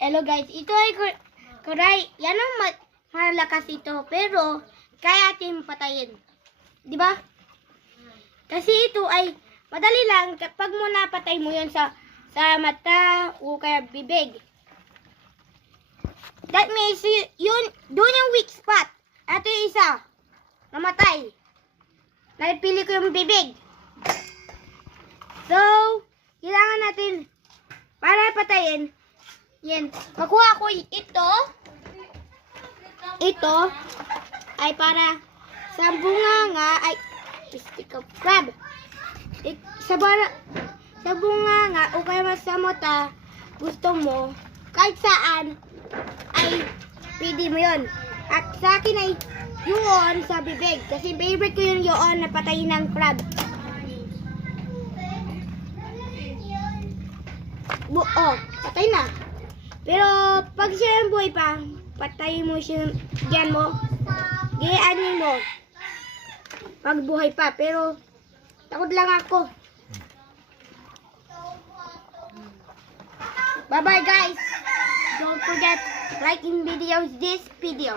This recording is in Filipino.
Hello guys, ito ay kuray. Yan ang malakas ito, pero kaya natin patayin. Di ba? Kasi ito ay madali lang kapag mo napatay mo yun sa mata o kaya bibig. That means yun, doon yung weak spot. Ito yung isa. Namatay. Napili ko yung bibig. So, kailangan natin para patayin. Yan. Makuha ko ito. Ito ay para sa bunganga ay stick of crab. Sa bunganga o kaya sa mata gusto mo kahit saan ay pwede mo yun. At sa akin ay yun sa bibig. Kasi favorite ko yun na patayin ng crab. Oh, patay na. Pero pag siya yung buhay pa, patayin mo siya, diyan mo, gayaanin mo. Pag buhay pa, pero takot lang ako. Bye bye guys. Don't forget liking videos this video.